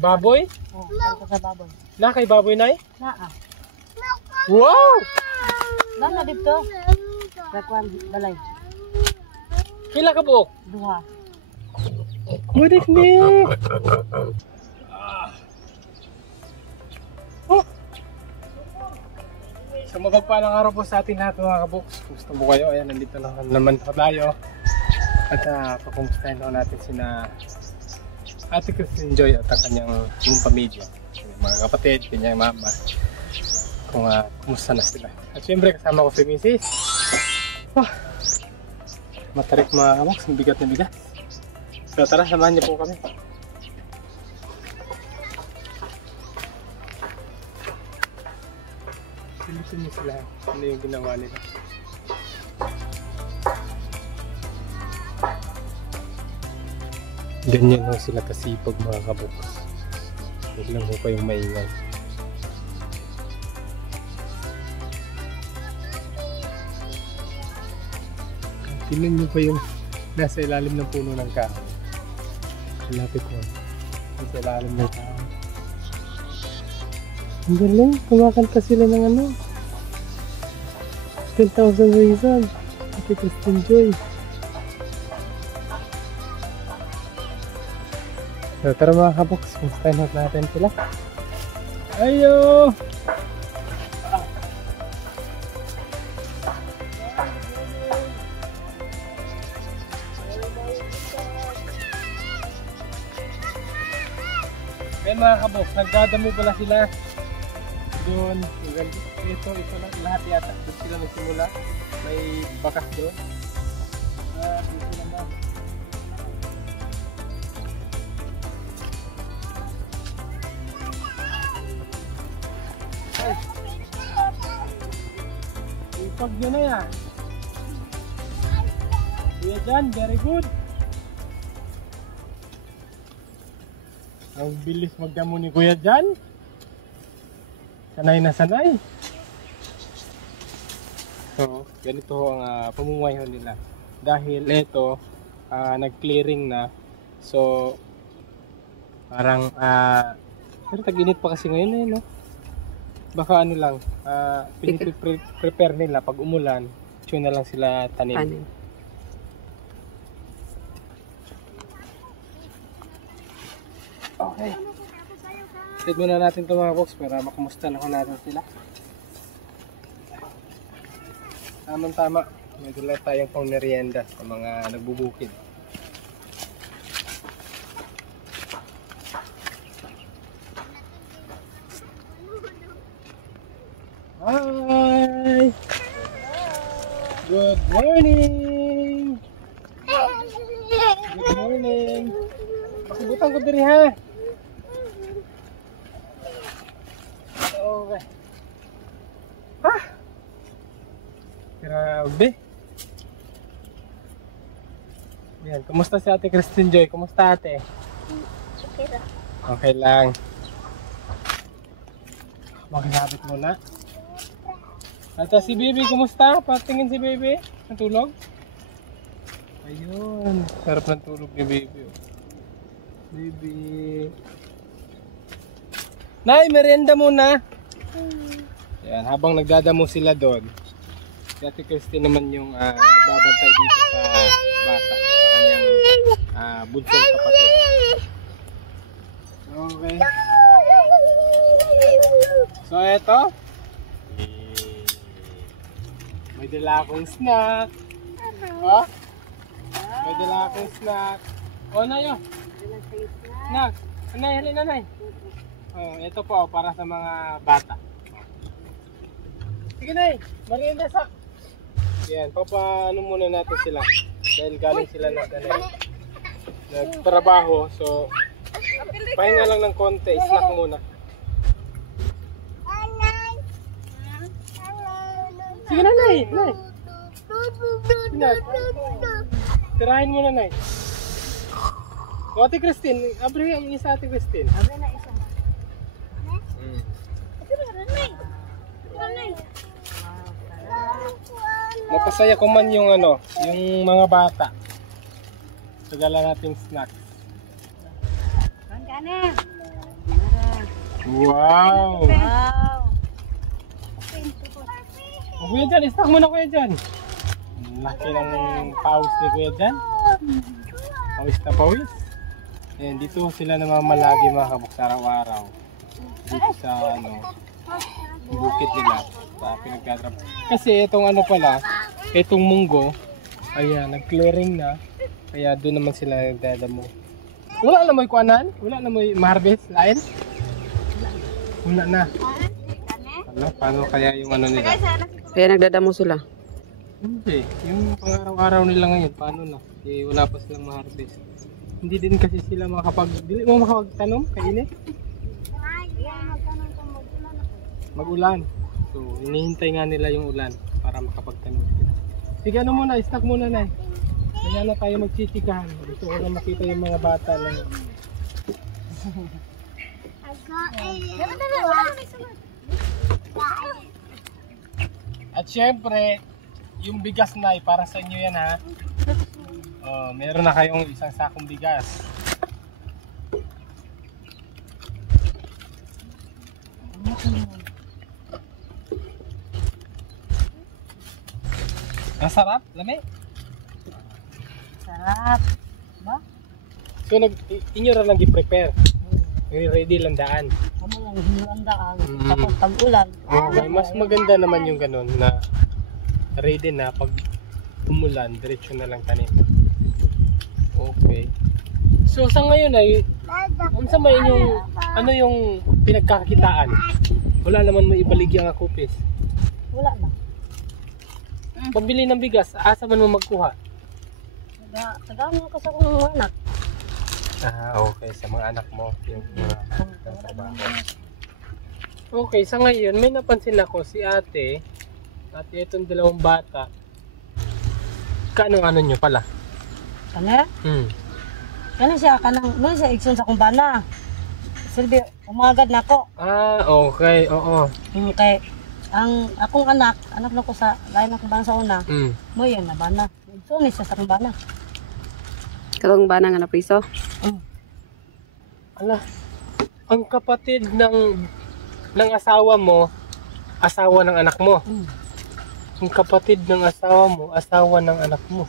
Baboy? Oo, oh, sa baboy. Na kay baboy nay? Naa. Wow! Nana dito. Rakwan balay. Pila ka buok? Duha. Mudik ni. Oh. So mapagpalang araw po sa atin lahat mga kabuks. Gusto mo kayo? Ayan, nandito lang naman tayo. At pakumustahin natin sina Ate Christine Joy at ang kanyang buong pamilya. Mga kapatid, kanyang mama. Kung kumusta na sila. At syempre kasama ko si Mrs. Oh. Matarik mga kabuks, bigat na bigat. So tara, samahan niyo po kami. Silisin niyo sila. Ano yung ginawa nila. Ganyan ho sila kasipag mga kabuks. Huwag lang ho kayong maingay. Tingnan niyo pa yung nasa ilalim ng puno ng kahoy. Malapit mo. Nasa ilalim ng kahoy. Ang galing. Kumakanta sila ng ano. 10,000 reasons. Ate Christine Joy. So, tara mga kaboks. Mustahin natin sila. Ayo! Ayan mga kaboks, nagdadamo pala sila doon. Ito lang lahat yata. Doon sila nagsimula. May bakas doon. Dito naman. Ay! Ipag nyo na yan. Kuya Jan, very good. Ang bilis magdamo ni Kuya Jan. Sanay na sanay. So, ganito ang pamumuhay nila. Dahil ito, nag-clearing na. So, parang, pero tag-init pa kasi ngayon no? Baka ano lang, prepare nila pag umulan, tune na lang sila tanim. Okay. Set muna natin ito mga box para makumusta na natin sila. Tama-tama. May dala tayong pang merienda sa mga nagbubukid. Hi! Good morning! Good morning! Pakibutan ko diri ha! Okay. Ah! Grabe! Yan, kumusta si Ate Christine Joy? Kumusta ate? Okay lang. Okay lang. Makikabit muna. Ate si Baby, kumusta? Patingin si Baby. Natulog? Ayun. Sarap ng tulog ni Baby. Baby. Nay, merienda muna. Yan, habang nagdadamo sila doon. Si Ate Christine naman yung nagbabantay dito sa bata. Sa kanyang bunsong kapatid. Okay. So, eto. May dala akong snack. Oh? May dala akong snack. Oh, Nay, oh. Snack. Nay, halina, Nay. Oh, ito po para sa mga bata. Sige, Nay. Merienda sa. Yan, papaano muna natin sila. Dahil galing sila nagtrabaho. So, pahinga lang ng konti. Snack muna. Sige na, Nay. Nay. Tirahin mo na, Nay. O, Ate Christine. Abre ang isa, Ate Christine. Abre na isa. Mapasaya ko man yung yung mga bata. Tagala natin snacks. Kanin. Wow! Wow. O, Kuya Jan, stock muna Kuya Jan. Laki ng pawis ni Kuya Jan. Pawis na pawis. Ayan, dito sila namamalagi mga kaboks araw-araw. Dito sa bukid nila. Sa pinagtatrabaho. Kasi itong pala, itong munggo, ayan, nag-clearing na. Kaya doon naman sila nagdadamo. Wala na may kuanan? Wala na may ma-harvest? Lain? Wala na. Paano kaya yung nila? Kaya nagdadamo sila. Hindi. Yung pang-araw-araw nila ngayon, paano na? Wala pa silang ma-harvest. Hindi din kasi sila dili mo makapagtanom, kainit? Mag-ulan. So, hinihintay nga nila yung ulan para makapagtanom. Sige, muna, stock muna na. Kaya na tayo magchichikahan. Gusto ko na makita yung mga bata na. At syempre, yung bigas na para sa inyo yan ha. Meron na kayong isang sakong bigas. Masarap, lami. Sarap. Ba? So inyo ra lang gi-prepare. Ready lang daan. Amo lang hinuandaan. Tapos pag-ulan. Mas maganda naman yung ganun na ready na pag umulan, diretso na lang tanim. Okay. So sa ngayon ay unsa may yung pinagkakakitaan? Wala naman mo ibaligya nga kupis. Wala na. Pambili ng bigas, asa man mo magkuha? Tagamo ko sa kong anak. Okay. Sa mga anak mo. Yung trabaho. Okay, sa ngayon, may napansin ako si ate at itong dalawang bata. Kaano nyo pala? Kana? Kana siya igsoon sa kumbana. Silbi, umagad na ako. Okay. Oo. Kay ang akong anak na ko sa lain akong bana sa una. Mo yan na bana. Igsoon ni siya sa kumbana. Katong bana nga na priso. Ala, ang kapatid ng asawa mo, asawa ng anak mo. Ang kapatid ng asawa mo, asawa ng anak mo.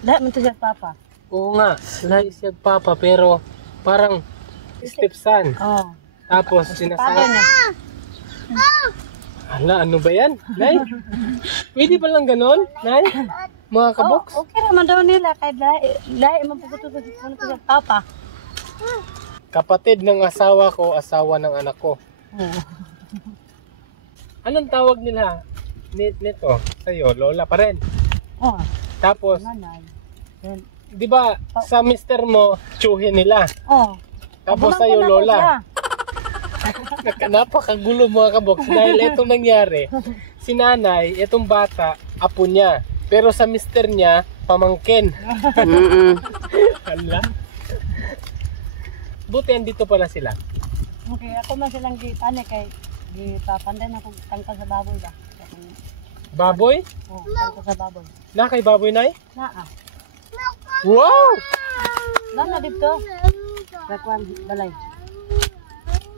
Lahat man to siya papa. Oo nga, lahat siya papa pero parang stepson. Tapos sinasabi niya. Hala, ano ba yan? Nay? Pwede pa lang ganon? Nay? Mga kaboks? Okay naman daw nila kay lahi mapuputo ko siya papa. Kapatid ng asawa ko, asawa ng anak ko. Anong tawag nila? Nito, sa'yo, lola pa rin. Tapos, di ba sa mister mo, tsuhin nila? Tapos sa'yo, lola. Napakagulo mga kaboks dahil itong nangyari. Si nanay, itong bata, apo niya. Pero sa mister niya, pamangkin. Hala. Buti andito pala sila. Okay, ako man silang gitane kay gipapanday na kung tangka sa baboy ba. Baboy? Tangka sa baboy. Na kay baboy nay? Naa. Wow! Na dito. Rakwan balay.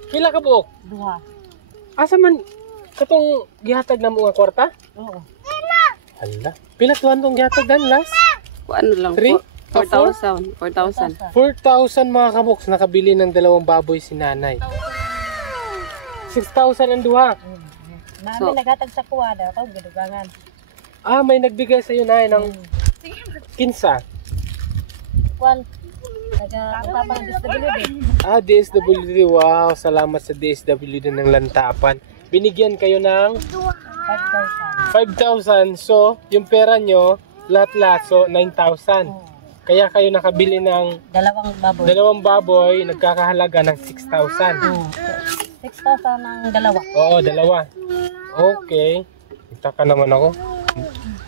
Pila ka buok? Duha. Asa man katong gihatag na mo nga kwarta? Oo. Hala. Pila tuwan tong gihatag dan last? Ano lang? 4,000. 4,000. 4,000 mga kaboks nakabili ng dalawang baboy si nanay. 6,000 ang duha. Namin naghatag sa kuha daw ako gidugangan. May nagbigay sa iyo nay ng kinsa. Kwan Nagpapang DSWD. DSWD. Wow, salamat sa DSWD ng Lantapan. Binigyan kayo ng 5,000. So, yung pera nyo, lahat-lahat, so 9,000. Kaya kayo nakabili ng dalawang baboy, nagkakahalaga ng 6,000. 6,000 ng dalawa. Oo, dalawa. Okay. Itaka naman ako.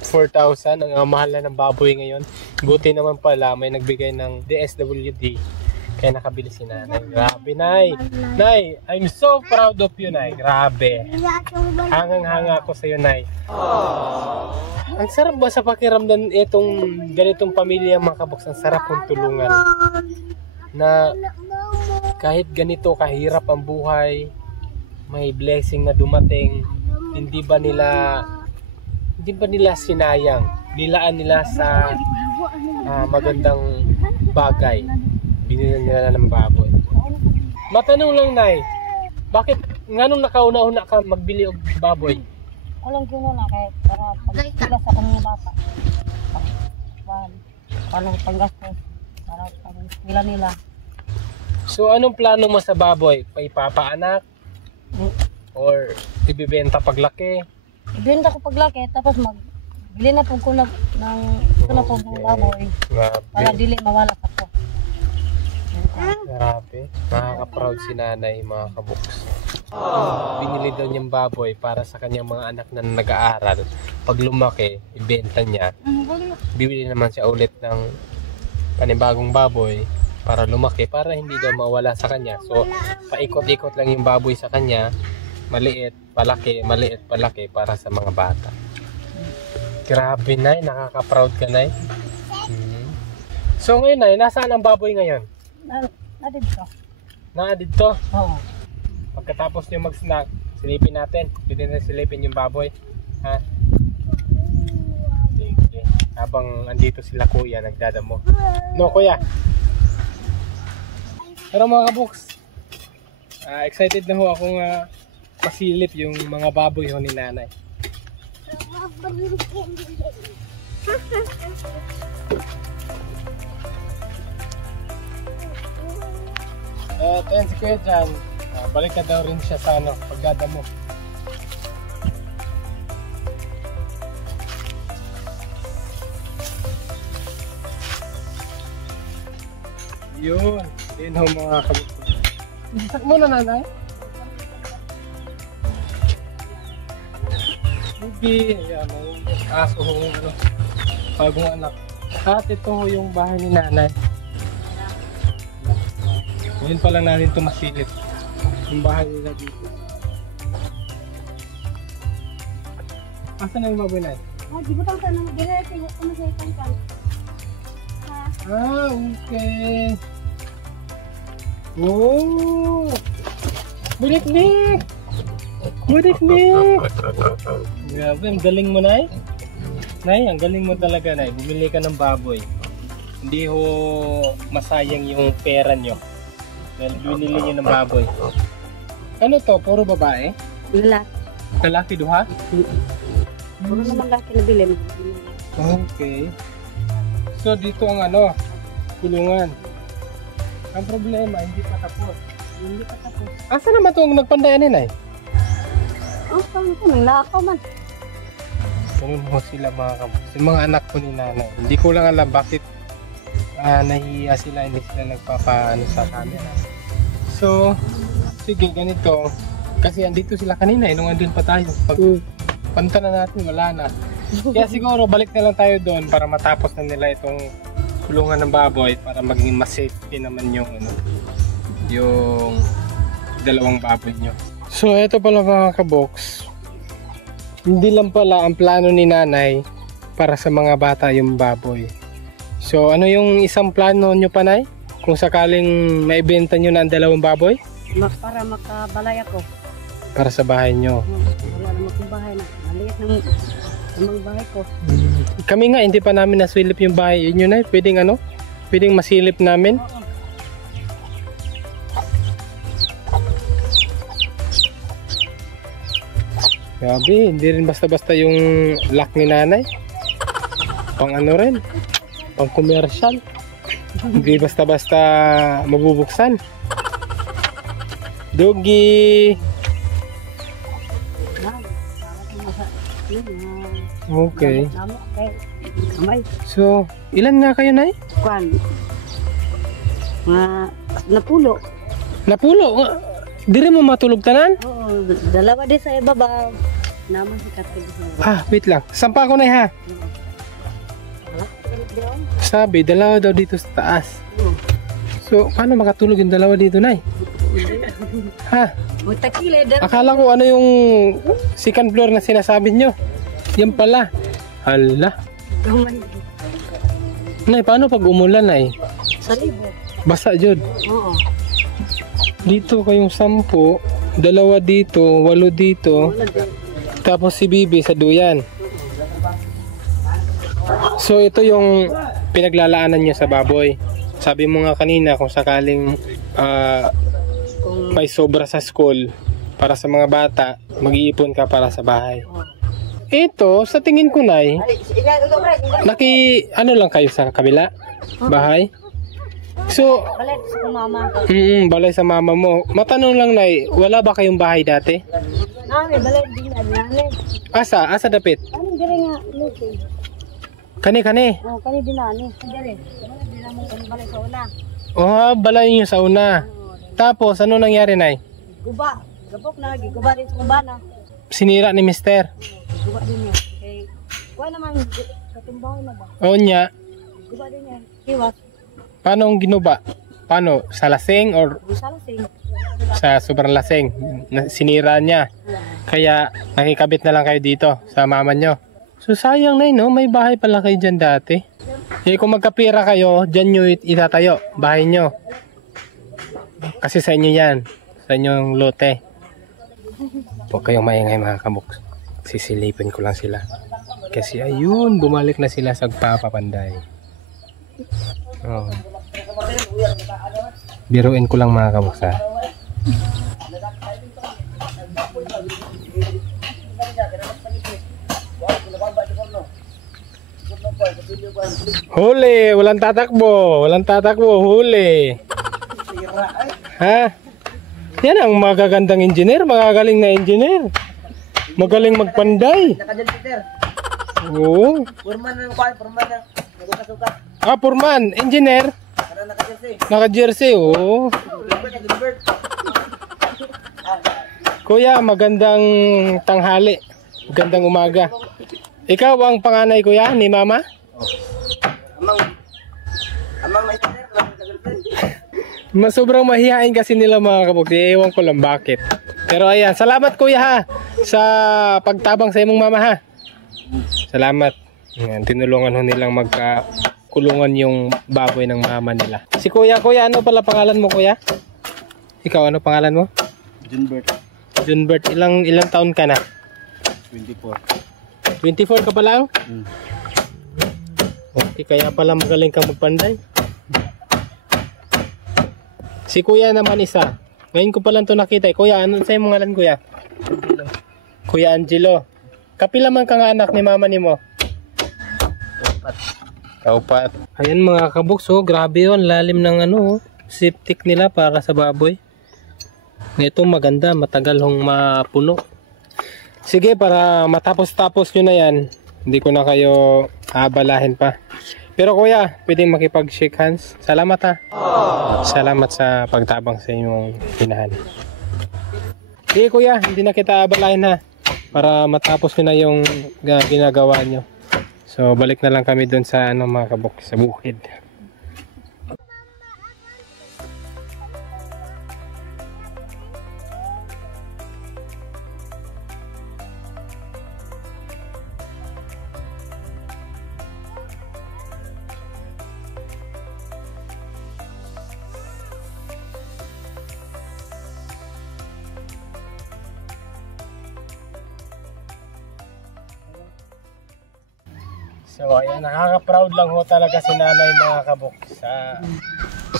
4,000 ang mahal na ng baboy ngayon. Buti naman pala may nagbigay ng DSWD kaya nakabili si nanay. Grabe, nay. Nay, I'm so proud of you, nay. Grabe. Hangang-hanga ako sa iyo, nay. Ang sarap ba sa pakiramdam itong ganitong pamilya mga kaboks? Ang sarap kong tulungan. Na kahit ganito kahirap ang buhay, may blessing na dumating, hindi ba nila sinayang, nilaan nila sa magandang bagay, binili nila ng baboy. Matanong lang, Nay, bakit nganong nakauna-una ka magbili og baboy? Walang kuno na kaya para pagkila sa kanina bata. Para panggastos, para pagkila nila. So anong plano mo sa baboy? Paipapaanak? Or ibibenta paglaki? Ibenta ko paglaki, tapos magbili na po ko ng baboy. Para dili mawala pa ko. Grabe. Nakaka-proud si nanay, mga kabuks. Binili daw niyang baboy para sa kanyang mga anak na nag-aaral. Pag lumaki, ibenta niya. Bibili naman siya ulit ng panibagong baboy para lumaki, para hindi daw mawala sa kanya. So, paikot-ikot lang yung baboy sa kanya. Maliit, palaki para sa mga bata. Grabe, Nay. Nakaka-proud ka, Nay. So, ngayon, Nay, nasaan ang baboy ngayon? Dito. Dito? Oo. Pagkatapos nyo mag-snack, silipin natin. Pwede na silipin yung baboy. Ha? Sige. Habang andito sila kuya, nagdadamo. No, kuya? Pero mga kabuks, excited na ho akong pasilip yung mga baboy ho ni nanay. Ayan si kuya dyan. Balik ka daw rin siya sa pagdadamo. Yun. Yun ho mga kabuks. Isak muna, nanay. Bibi. Ayan, aso ho, bagong anak. At ito ho yung bahay ni nanay. Ngayon pa lang natin ito masilip. Yung bahay nila dito. Asan na yung baboy na? Di ba tayo nang direct yung kumasaytan ka? Okay. Oh! Bulik-lik! Bulik-lik! Grabe, ang galing mo, Nay. Nay, ang galing mo talaga, Nay. Bumili ka ng baboy. Hindi ho masayang yung pera nyo. Dahil binili nyo ng baboy. Ano to? Puro babae? Lalaki. Lalaki duha? Puro naman laki na bilhin. Okay. So dito ang kulungan. Ang problema, hindi pa tapos. Hindi pa tapos. Asa naman itong nagpandayan ni Nay? Saan ko? Naglakaw man. Ganun ho sila mga kabuks. Yung mga anak ko ni nanay. Hindi ko lang alam bakit nahihiya sila, hindi sila nagpapaano sa camera. So, sige, ganito. Kasi andito sila kanina nung andun pa tayo. Pag punta na natin, wala na. Kaya siguro balik na lang tayo doon para matapos na nila itong kulungan ng baboy para maging mas safety naman yung dalawang baboy nyo. So, ito pala mga kabox. Hindi lang pala ang plano ni nanay para sa mga bata yung baboy. So, ano yung isang plano nyo pa, Nay? Kung sakaling maibenta nyo na ang dalawang baboy? Para makabalay ako. Para sa bahay nyo. Wala naman akong bahay na. Maliit ng bahay ko. Kami nga, hindi pa namin nasilip yung bahay inyo, Nay. Pwedeng masilip namin. Grabe, hindi rin basta-basta yung lock ni nanay. Pang rin, pang commercial. Hindi basta-basta mabubuksan. Doggy! Okay. So, ilan nga kayo, Nay? Kwan. Napulo. Napulo? Diri mo matulog tanan? Oo, dalawa din sa ibaba. Naman si Katig. Wait lang. Sampa ko, Nay, ha? Sabi, dalawa daw dito sa taas. So, paano makatulog yung dalawa dito, Nay? Ha? Akala ko ano yung second floor na sinasabi nyo. Yan pala. Hala. Nay, paano pag umulan, Nay? Sa libo. Basa, Jod. Oo. Dito kayong 10, 2 dito, 8 dito. Tapos si Bibi sa duyan. So ito yung pinaglalaanan nyo sa baboy. Sabi mo nga kanina kung sakaling may sobra sa school para sa mga bata, mag-iipon ka para sa bahay. Ito, sa tingin ko Nay, ano lang kayo sa kabila? Bahay? So, Balay sa mama. balay sa mama mo. Matanong lang Nay, wala ba kayong bahay dati? Nami, balay din na nani. Asa dapit? Ano dire nga, luto. Kani. Oh, kani din nani. Dire. Di na mo kani balay sa una. Oh, balay nyo sa una. Tapos, ano nangyari Nay? Guba. Gabok na lagi. Guba din sa kubana. Sinira ni Mister. Guba din niya. Okay. Kuha naman, katumbaw na ba? O niya, Guba din niya. Iwas. paano ginuba? Paano? Sa lasing or Salasing. sa sobrang lasing? Sinira niya. Kaya nakikabit na lang kayo dito sa mama nyo. So sayang Nay, no? May bahay pala kayo dyan dati. Eh kung magkapira kayo, dyan nyo itatayo. Bahay nyo. Kasi sa inyo yan. Sa inyong lote. Huwag kayong maingay mga kabuks. Sisilipin ko lang sila. Kasi ayun, bumalik na sila sa papapanday. Oh. Biruin ko lang mga kabuks ha. Huli! Walang tatakbo! Walang tatakbo! Huli! Ha? Yan ang magagandang engineer, magagaling na engineer. Magaling magpanday. Oo. Purman ng kwal, purman ng nagkasukat. Purman, engineer. Ano naka-jersey? Naka-jersey, oo. Gilbert. Kuya, magandang tanghali. Magandang umaga. Ikaw ang panganay kuya ni mama? Amang may engineer, naka-girlfriend. Sobrang mahihain kasi nila mga kabukti. Ewan ko lang bakit. Pero ayan, salamat kuya ha sa pagtabang sa imong mama ha. Salamat. Ayan, tinulungan ho nilang magkakulungan yung baboy ng mama nila. Si kuya, ano pala pangalan mo kuya? Ikaw, ano pangalan mo? Gilbert. Junbert, ilang taon ka na? 24. 24 ka pa lang? Okay, kaya pala magaling kang magpanday. Si kuya naman isa. Ngayon ko pa lang ito nakita. Kuya, ano sa'yo mong ngalan kuya? Angelo. Kuya Angelo. Kapila man ka nga anak ni mama ni mo? Kaupat. Ayan mga kabuks, oh, grabe yun. Lalim ng septic nila para sa baboy. Ito maganda, matagal hong mapuno. Sige, para matapos-tapos nyo na yan, hindi ko na kayo abalahin pa. Pero kuya, pwedeng makipag-shake hands. Salamat ha. Salamat sa pagtabang sa inyong hinahan. Sige kuya, hindi na kita abalahin ha. Para matapos nyo na yung ginagawa nyo. So balik na lang kami dun sa mga kabuk, sa bukid. So ayan, nakaka-proud lang ho talaga si nanay mga kabuk. Sa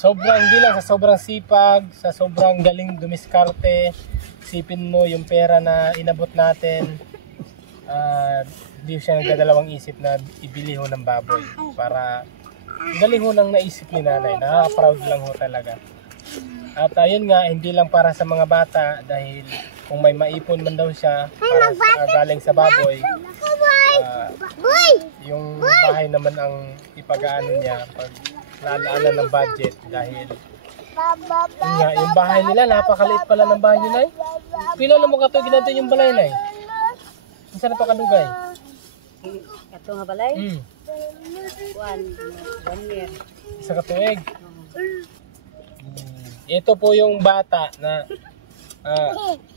sobrang, hindi lang sa sobrang sipag, sa sobrang galing dumiskarte. Isipin mo yung pera na inabot natin. Hindi siya nagdadalawang isip na ibili ho ng baboy. Para galing ho nang naisip ni nanay. Nakaka-proud lang ho talaga. At ayun nga, hindi lang para sa mga bata dahil kung may maipon man daw siya para galing sa baboy, yung bahay naman ang ipag-aano niya pag lalaanan ng budget dahil yun nga, yung bahay nila napakaliit pala ng bahay nila eh. Pila na mo ka ito ginanto yung balay na eh. Saan na ito kadugay? Ito nga balay? One year. Isa katuig. Ito po yung bata na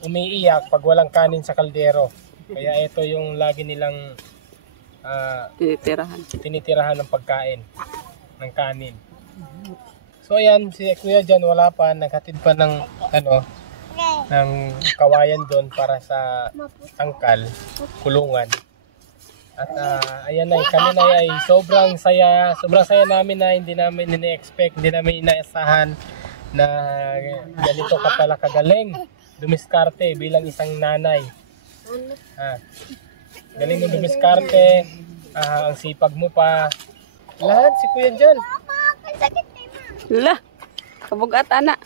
umiiyak pag walang kanin sa kaldero. Kaya ito yung lagi nilang tinitirahan ng pagkain, ng kanin. So ayan, si Kuya dyan wala pa, naghatid pa ng ng kawayan doon para sa tangkal, kulungan. At ayan na, kami na ay sobrang saya namin na hindi namin ini-expect, hindi namin inaasahan na ganito ka pala kagaling dumiskarte bilang isang nanay. Galing mo dumiskarte, ang sipag mo pa. Lahat si Kuya dyan. Lah, kabugat anak.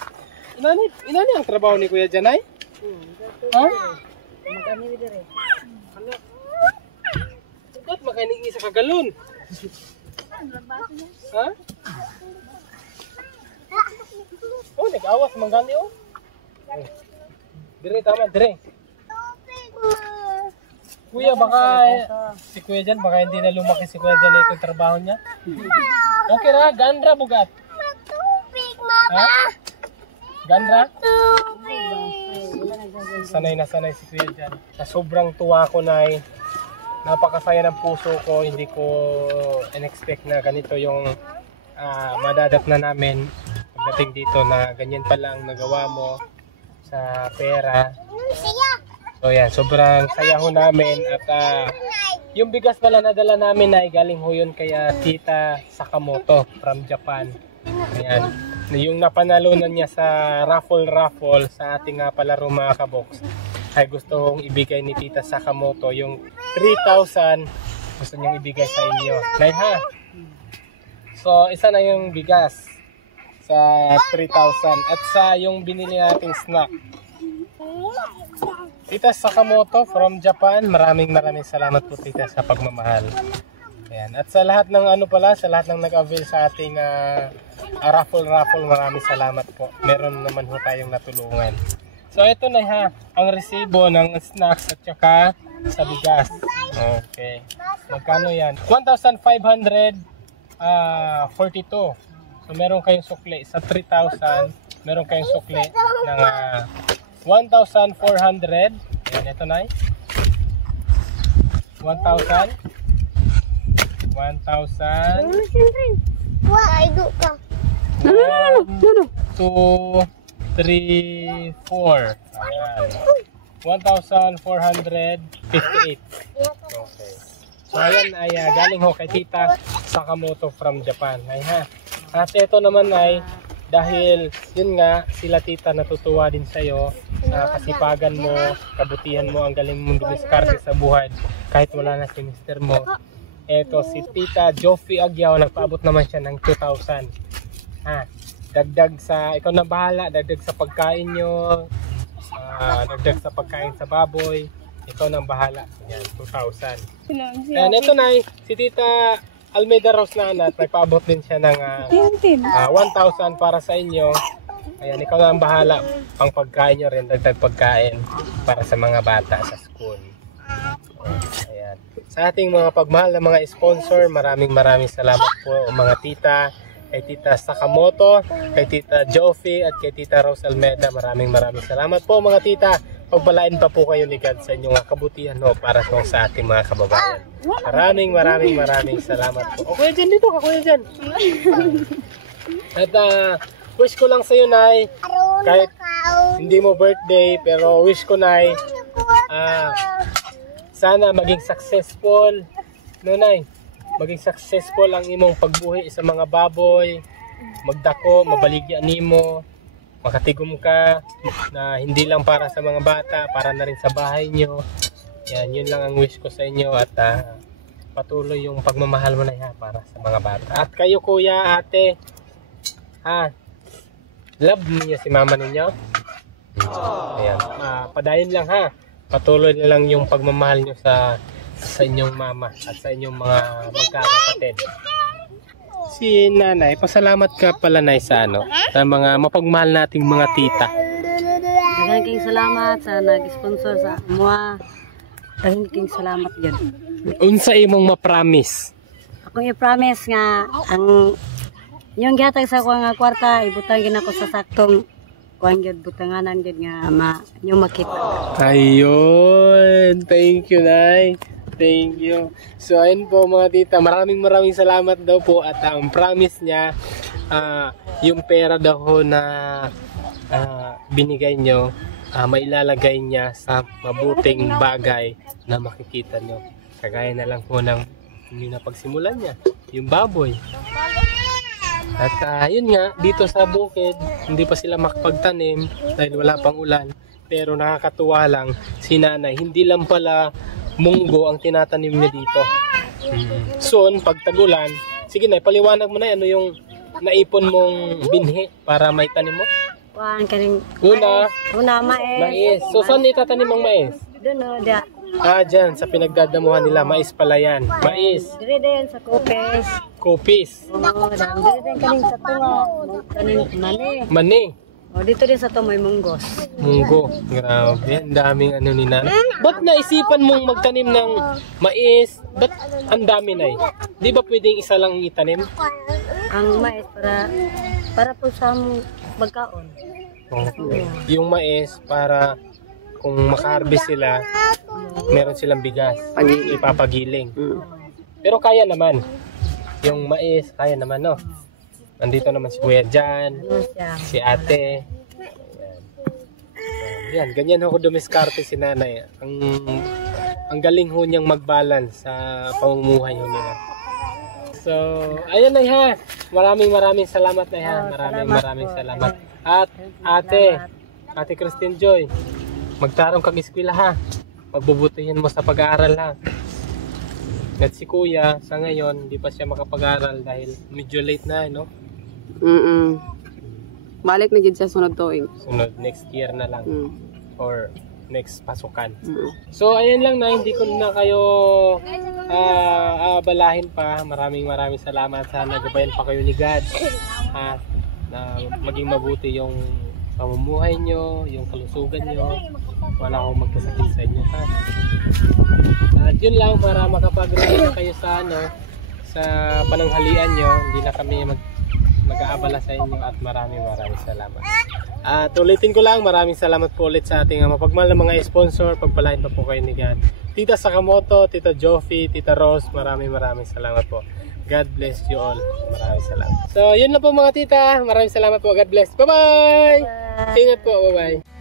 Inani ang trabaho ni Kuya dyan ay? Ha? Ba't makainig sa kagalon? Ha? Oh, nag-awas manggani oh. Dire tama, dire. Kuya, baka si Kuya dyan, baka hindi na lumaki si Kuya dyan itong trabaho niya. Okay ra, gandra bugat. Ha? Gandra? Sanay na sanay si Kuya dyan. Sa sobrang tuwa ko na napakasaya ng puso ko. Hindi ko in-expect na ganito yung madadat na namin pagdating dito na ganyan pala ang nagawa mo sa pera. So yan, sobrang saya ho namin at yung bigas pala nadala namin ay galing ho yun kaya Tita Sakamoto from Japan. Ayan, yung napanalunan niya sa raffle sa ating palaro mga kaboks ay gusto kong ibigay ni Tita Sakamoto yung 3,000 gusto niyang ibigay sa inyo. Nay ha? So isa na yung bigas sa 3,000 at sa yung binili nating snack. Tita Sakamoto from Japan, maraming salamat po Tita sa pagmamahal. Ayan. At sa lahat ng sa lahat ng nag-avail sa ating raffle, maraming salamat po. Meron naman ho tayong natulungan. So ito na ha, ang resibo ng snacks at saka sa bigas. Okay. Magkano yan? 1,542. So meron kayong sukli sa 3,000, meron kayong sukli ng 1,400. Ayan, ito na 1,000 1,000 1, 2, 3, 4. Ayan. 1,458. Okay. So ayan ay galing ho kay Tita Sakamoto from Japan. Ay ha. At ito naman ay dahil yun nga sila Tita natutuwa din sa iyo sa kasipagan mo, kabutihan mo, ang galing mong dumiskarte sa buhay kahit wala na si mister mo. Eto si Tita Joffy Agyaw, nagpaabot naman siya ng 2,000. Dagdag sa, ikaw na bahala, dagdag sa pagkain nyo, dagdag sa pagkain sa baboy, ikaw na bahala. Yan, 2,000. And ito na si Tita Almeida Rose na anak, nagpaabot din siya ng 1,000 para sa inyo. Ayan, ikaw na ang bahala, pang pagkain nyo rin, dagdag pagkain para sa mga bata sa school. Ayan. Sa ating mga pagmahal na mga sponsor, maraming salamat po mga tita, kay Tita Sakamoto, kay Tita Joffy at kay Tita Rose Almeida. Maraming salamat po mga tita. Pagpalain pa po kayo ni God sa inyong kabutihan para sa ating mga kababayan. Maraming salamat po. O kuya dyan, dito ka kuya dyan. At wish ko lang sa iyo Nay, kahit hindi mo birthday, pero wish ko Nay, sana maging successful, no Nay? Maging successful ang imong pagbuhi sa mga baboy, magdako, mabaligya nimo, makatigom ka na hindi lang para sa mga bata, para na rin sa bahay nyo. Yan, yun lang ang wish ko sa inyo at patuloy yung pagmamahal mo na yan para sa mga bata. At kayo kuya, ate, love niyo si mama ninyo. Ayan, padayon lang ha. Patuloy na lang yung pagmamahal nyo sa inyong mama at sa inyong mga magkakapatid. Si nanay, pasalamat ka pala Nay sa sa mga mapagmahal nating mga tita. Daghang salamat sa nag-sponsor sa mua. Daghang salamat yun. Unsa imong ma-promise? Akong i-promise nga ang yung gihatag sa ko nga kwarta ibutang gid ako sa saktong kuan gyud butanganan gyud nga yung makita. Ayun, thank you Nay. Thank you. So ayun po mga tita, maraming salamat daw po at ang promise niya yung pera daw ho na binigay nyo, mailalagay niya sa mabuting bagay na makikita nyo. Kagaya na lang po ng yung napagsimulan niya, yung baboy. At yun nga, dito sa bukid, hindi pa sila makapagtanim dahil wala pang ulan. Pero nakakatuwa lang, si nanay, hindi lang pala munggo ang tinatanim niya dito. Soon, pag tag-ulan, sige na, paliwanag mo na ano yung naipon mong binhi para may tanim mo. Kuan kaning Una, mais. So, saan itatanim ang mais? Doon o, dia. Dyan, sa pinagdadamuhan nila, mais pala yan. Mais. Dire din sa kopes. Kopis. Oo, dire din kaning sa tunga. Kaning mani. Mani. O, dito din sa to may munggos. Munggo. Grabe, ang daming ano ni nanay. Ba't naisipan mong magtanim ng mais? Ba't ang dami na eh? Di ba pwedeng isa lang itanim? Ang mais para po sa magkaon. Yung mais para kung maka-harvest sila, meron silang bigas. Ipapagiling. Pero kaya naman. Yung mais, kaya naman, no? Nandito naman si Kuya Jan, si Ate. Ayan, ganyan ako dumiskarte si nanay. Ang galing ho niyang mag-balance sa pamumuhay ho nila. So, ayun na ha. Maraming salamat na ha. Maraming salamat. At Ate Christine Joy, magtarong kang eskwela ha. Pagbubutihin mo sa pag-aaral ha. At si Kuya, sa ngayon, hindi pa siya makapag-aaral dahil medyo late na, no? Balik na gid sa sunod tuig. Sunod, next year na lang. Or next pasukan. So, ayun lang na, hindi ko na kayo balahin pa. Maraming salamat. Sana gabayan pa kayo ni God. Na maging mabuti yung pamumuhay nyo, yung kalusugan nyo. Wala akong magkasakit sa inyo. At yun lang, para makapag-relax kayo sa sa pananghalian nyo. Hindi na kami mag-aabala sa inyo at maraming salamat. At ulitin ko lang, maraming salamat po ulit sa ating mapagmahal na mga sponsor. Pagpalain pa po kayo ni God. Tita Sakamoto, Tita Joffy, Tita Rose, maraming salamat po. God bless you all. Maraming salamat. So, yun na po mga tita. Maraming salamat po. God bless. Bye-bye! Ingat po. Bye-bye.